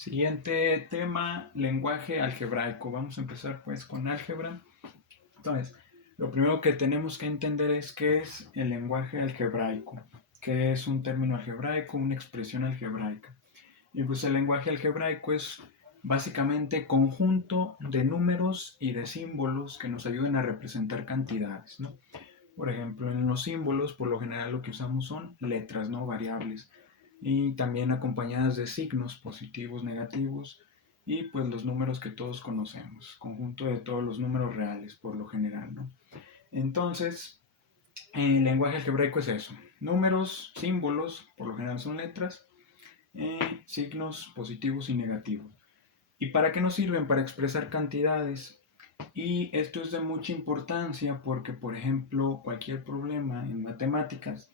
Siguiente tema, lenguaje algebraico. Vamos a empezar pues con álgebra. Entonces, lo primero que tenemos que entender es qué es el lenguaje algebraico, qué es un término algebraico, una expresión algebraica. Y pues el lenguaje algebraico es básicamente conjunto de números y de símbolos que nos ayuden a representar cantidades, ¿no? Por ejemplo, en los símbolos, por lo general lo que usamos son letras, ¿no? Variables. Y también acompañadas de signos positivos, negativos y pues los números que todos conocemos, conjunto de todos los números reales por lo general, ¿no? Entonces, el lenguaje algebraico es eso, números, símbolos, por lo general son letras, signos positivos y negativos. ¿Y para qué nos sirven? Para expresar cantidades. Y esto es de mucha importancia porque, por ejemplo, cualquier problema en matemáticas,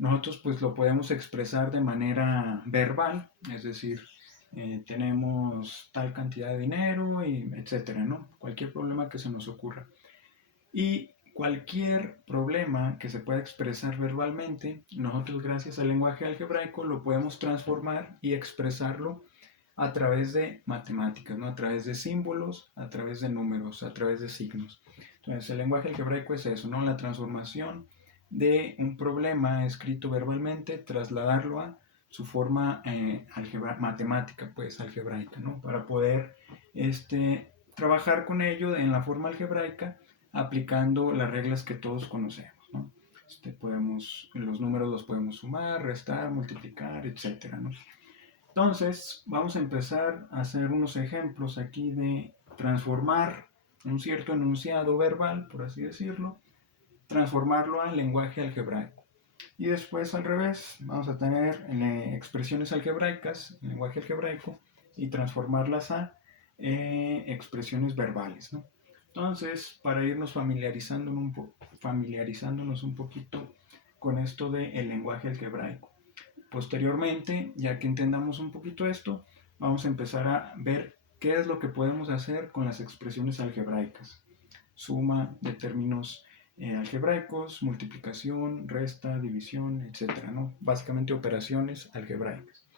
nosotros pues lo podemos expresar de manera verbal, es decir, tenemos tal cantidad de dinero y etcétera, ¿no? Cualquier problema que se nos ocurra. Y cualquier problema que se pueda expresar verbalmente, nosotros gracias al lenguaje algebraico lo podemos transformar y expresarlo a través de matemáticas, ¿no? A través de símbolos, a través de números, a través de signos. Entonces el lenguaje algebraico es eso, ¿no? La transformación de un problema escrito verbalmente, trasladarlo a su forma matemática, pues algebraica, ¿no? Para poder trabajar con ello en la forma algebraica aplicando las reglas que todos conocemos, ¿no? Los números los podemos sumar, restar, multiplicar, etcétera, ¿no? Entonces, vamos a empezar a hacer unos ejemplos aquí de transformar un cierto enunciado verbal, por así decirlo, transformarlo a lenguaje algebraico. Y después al revés, vamos a tener expresiones algebraicas, lenguaje algebraico, y transformarlas a expresiones verbales, ¿no? Entonces, para irnos familiarizándonos un poquito con esto del lenguaje algebraico. Posteriormente, ya que entendamos un poquito esto, vamos a empezar a ver qué es lo que podemos hacer con las expresiones algebraicas. Suma de términos algebraicos, multiplicación, resta, división, etc., ¿no? Básicamente operaciones algebraicas.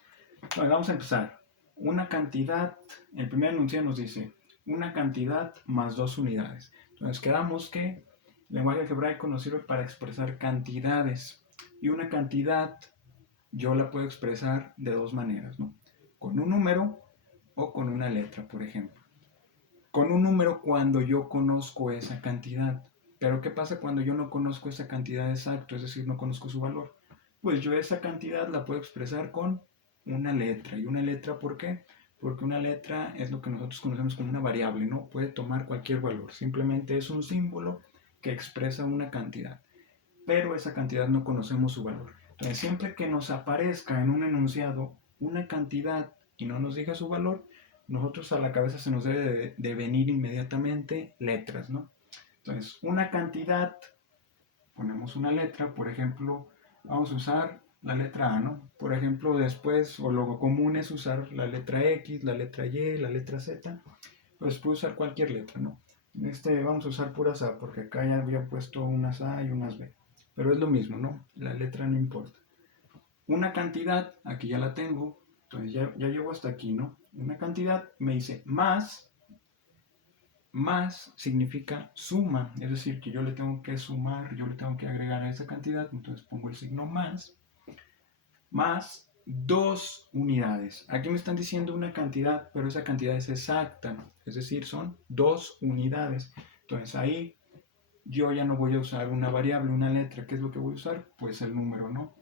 Bueno, vamos a empezar. Una cantidad, el primer enunciado nos dice una cantidad más dos unidades. Entonces quedamos que el lenguaje algebraico nos sirve para expresar cantidades. Y una cantidad yo la puedo expresar de dos maneras, ¿no? Con un número o con una letra, por ejemplo. Con un número cuando yo conozco esa cantidad. Pero ¿qué pasa cuando yo no conozco esa cantidad exacta? Es decir, no conozco su valor. Pues yo esa cantidad la puedo expresar con una letra. ¿Y una letra por qué? Porque una letra es lo que nosotros conocemos como una variable, ¿no? Puede tomar cualquier valor. Simplemente es un símbolo que expresa una cantidad. Pero esa cantidad no conocemos su valor. Entonces, siempre que nos aparezca en un enunciado una cantidad y no nos diga su valor, nosotros a la cabeza se nos debe de venir inmediatamente letras, ¿no? Entonces, una cantidad, ponemos una letra, por ejemplo, vamos a usar la letra A, ¿no? Por ejemplo, después, o lo común es usar la letra X, la letra Y, la letra Z, pues puedo usar cualquier letra, ¿no? Vamos a usar puras A, porque acá ya había puesto unas A y unas B. Pero es lo mismo, ¿no? La letra no importa. Una cantidad, aquí ya la tengo, entonces ya llego hasta aquí, ¿no? Una cantidad me dice más significa suma, es decir, que yo le tengo que sumar, yo le tengo que agregar a esa cantidad, entonces pongo el signo más dos unidades. Aquí me están diciendo una cantidad, pero esa cantidad es exacta, es decir, son dos unidades. Entonces ahí yo ya no voy a usar una variable, una letra. ¿Qué es lo que voy a usar? Pues el número, ¿no?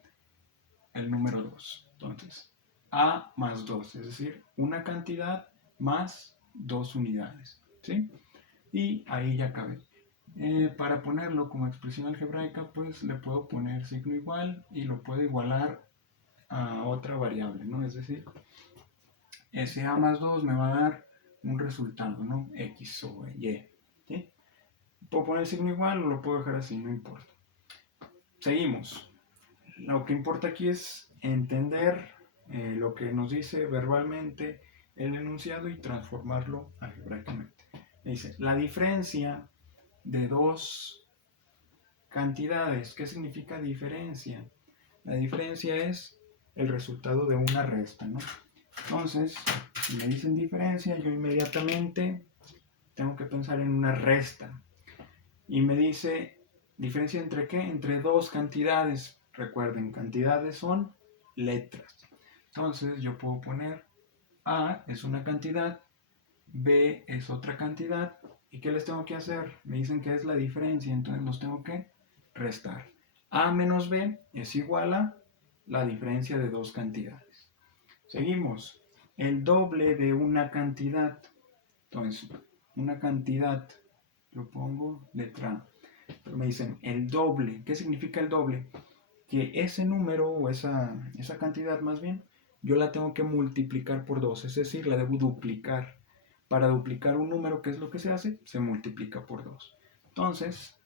El número 2. Entonces, A más 2, es decir, una cantidad más dos unidades, ¿sí? Y ahí ya acabé. Para ponerlo como expresión algebraica, pues le puedo poner signo igual y lo puedo igualar a otra variable, ¿no? Es decir, ese A más 2 me va a dar un resultado, ¿no? X o Y, ¿sí? Puedo poner signo igual o lo puedo dejar así, no importa. Seguimos. Lo que importa aquí es entender lo que nos dice verbalmente el enunciado y transformarlo algebraicamente. Dice, la diferencia de dos cantidades. ¿Qué significa diferencia? La diferencia es el resultado de una resta, ¿no? Entonces, Si me dicen diferencia, yo inmediatamente tengo que pensar en una resta. Y me dice, ¿diferencia entre qué? Entre dos cantidades. Recuerden, cantidades son letras. Entonces yo puedo poner A es una cantidad, B es otra cantidad. ¿Y qué les tengo que hacer? Me dicen que es la diferencia, entonces los tengo que restar. A menos B es igual a la diferencia de dos cantidades. Seguimos. El doble de una cantidad. Entonces, una cantidad, yo pongo letra A. Pero me dicen el doble. ¿Qué significa el doble? Que ese número o esa cantidad más bien, yo la tengo que multiplicar por 2, es decir, la debo duplicar. Para duplicar un número, ¿qué es lo que se hace? Se multiplica por 2. Entonces,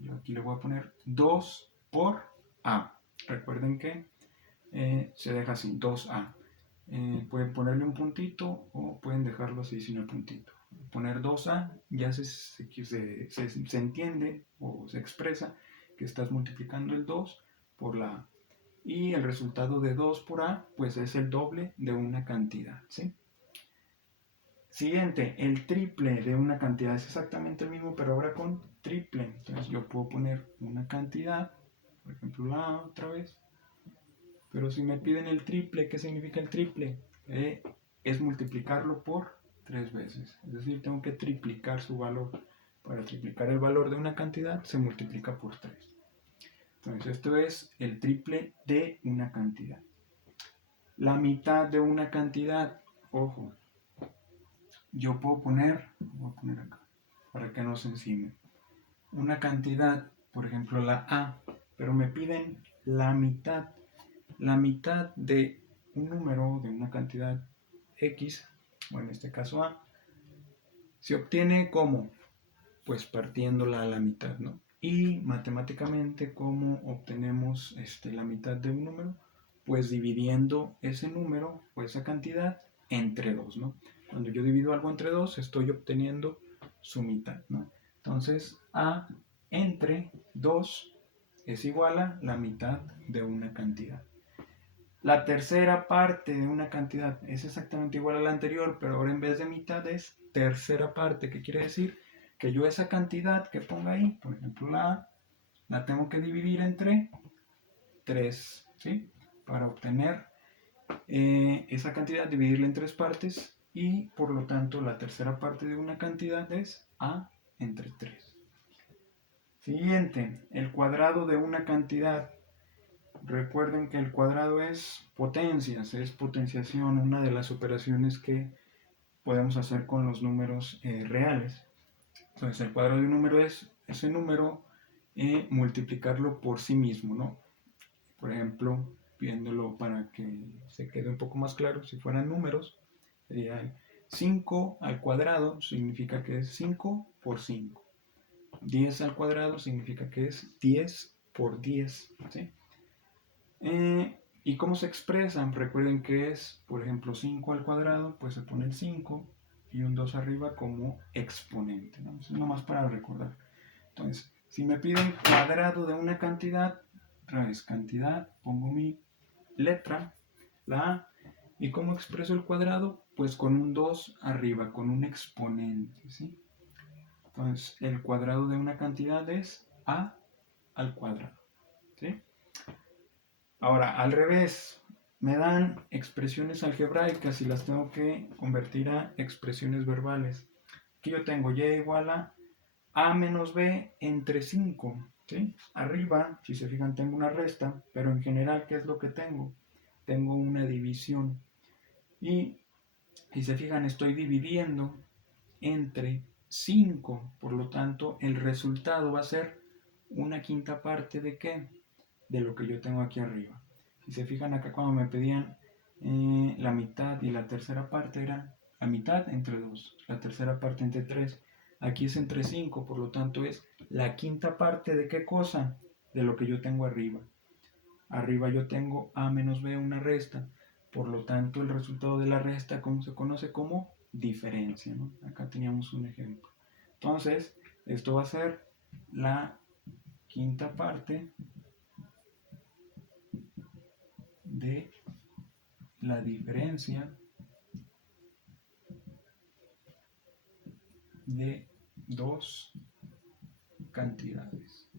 yo aquí le voy a poner 2 por A. Recuerden que se deja así, 2A. Pueden ponerle un puntito o pueden dejarlo así sin el puntito. Poner 2A ya se entiende o se expresa que estás multiplicando el 2 por la A. Y el resultado de 2 por A pues es el doble de una cantidad, ¿sí? Siguiente, el triple de una cantidad es exactamente el mismo, pero ahora con triple. Entonces yo puedo poner una cantidad, por ejemplo la A otra vez. Pero si me piden el triple, ¿qué significa el triple? Es multiplicarlo por 3 veces. Es decir, tengo que triplicar su valor. Para triplicar el valor de una cantidad se multiplica por 3. Entonces esto es el triple de una cantidad. La mitad de una cantidad, ojo, yo puedo voy a poner acá, para que no se encime. Una cantidad, por ejemplo la A, pero me piden la mitad. La mitad de un número, de una cantidad X, o en este caso A, se obtiene como, pues partiéndola a la mitad, ¿no? Y matemáticamente, ¿cómo obtenemos la mitad de un número? Pues dividiendo ese número o esa cantidad entre 2, ¿no? Cuando yo divido algo entre 2, estoy obteniendo su mitad, ¿no? Entonces, A entre 2 es igual a la mitad de una cantidad. La tercera parte de una cantidad es exactamente igual a la anterior, pero ahora en vez de mitad es tercera parte, que quiere decir que yo esa cantidad que ponga ahí, por ejemplo la A, la tengo que dividir entre 3, ¿sí? Para obtener esa cantidad, dividirla en 3 partes y por lo tanto la tercera parte de una cantidad es A entre 3. Siguiente, el cuadrado de una cantidad. Recuerden que el cuadrado es potencias, es potenciación, una de las operaciones que podemos hacer con los números reales. Entonces, el cuadrado de un número es ese número multiplicarlo por sí mismo, ¿no? Por ejemplo, viéndolo para que se quede un poco más claro, si fueran números, sería 5 al cuadrado, significa que es 5 por 5. 10 al cuadrado significa que es 10 por 10, ¿sí? ¿Y cómo se expresan? Recuerden que es, por ejemplo, 5 al cuadrado, pues se pone el 5 y un 2 arriba como exponente, ¿no? Eso es nomás para recordar. Entonces, si me piden cuadrado de una cantidad, otra vez cantidad, pongo mi letra, la A, ¿y cómo expreso el cuadrado? Pues con un 2 arriba, con un exponente, ¿sí? Entonces, el cuadrado de una cantidad es A al cuadrado, ¿sí? Ahora, al revés, me dan expresiones algebraicas y las tengo que convertir a expresiones verbales. Aquí yo tengo y igual a menos b entre 5. ¿Sí? Arriba, si se fijan, tengo una resta, pero en general, ¿qué es lo que tengo? Tengo una división. Y si se fijan, estoy dividiendo entre 5. Por lo tanto, el resultado va a ser una quinta parte de ¿qué? De lo que yo tengo aquí arriba. Si se fijan acá cuando me pedían la mitad y la tercera parte era la mitad entre 2, la tercera parte entre 3. Aquí es entre 5, por lo tanto es la quinta parte de ¿qué cosa? De lo que yo tengo arriba. Arriba yo tengo a menos b, una resta. Por lo tanto el resultado de la resta, ¿cómo se conoce? Como diferencia, ¿no? Acá teníamos un ejemplo. Entonces, esto va a ser la quinta parte de la diferencia de dos cantidades.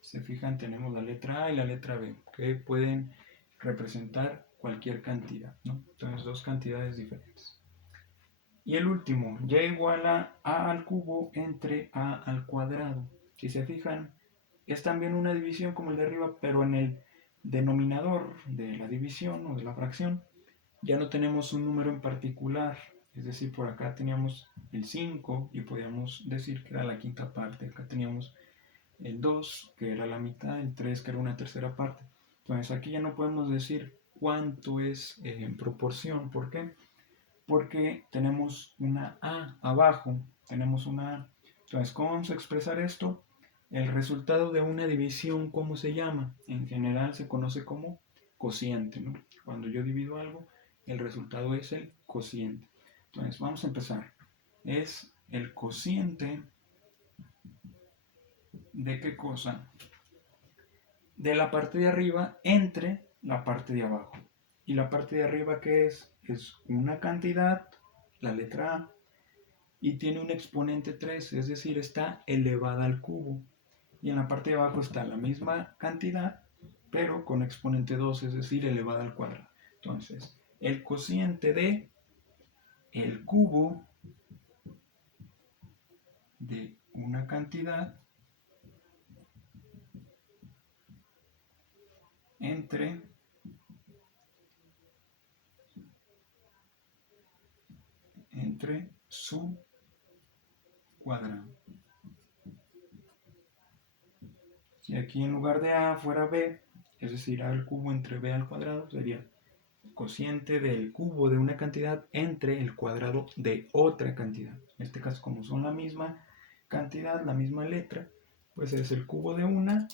Se fijan, tenemos la letra A y la letra B, que pueden representar cualquier cantidad, ¿no? Entonces, dos cantidades diferentes. Y el último, y igual a al cubo entre a al cuadrado. Si se fijan, es también una división como el de arriba, pero en el denominador de la división o de la fracción ya no tenemos un número en particular. Es decir, por acá teníamos el 5 y podíamos decir que era la quinta parte. Acá teníamos el 2, que era la mitad, el 3, que era una tercera parte. Entonces aquí ya no podemos decir cuánto es en proporción. ¿Por qué? Porque tenemos una A abajo, tenemos una A. Entonces, ¿cómo vamos a expresar esto? El resultado de una división, ¿cómo se llama? En general se conoce como cociente, ¿no? Cuando yo divido algo, el resultado es el cociente. Entonces, vamos a empezar. Es el cociente de qué cosa? De la parte de arriba entre la parte de abajo. ¿Y la parte de arriba qué es? Es una cantidad, la letra A, y tiene un exponente 3, es decir, está elevada al cubo. Y en la parte de abajo está la misma cantidad, pero con exponente 2, es decir, elevada al cuadrado. Entonces, el cociente de el cubo de una cantidad entre su cuadrado. Si aquí en lugar de A fuera B, es decir, A al cubo entre B al cuadrado, sería cociente del cubo de una cantidad entre el cuadrado de otra cantidad. En este caso, como son la misma cantidad, la misma letra, pues es el cubo de una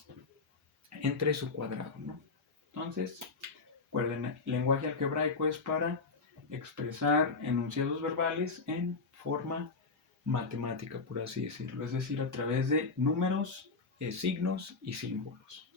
entre su cuadrado, ¿no? Entonces, recuerden, el lenguaje algebraico es para expresar enunciados verbales en forma matemática, por así decirlo, es decir, a través de números, signos y símbolos.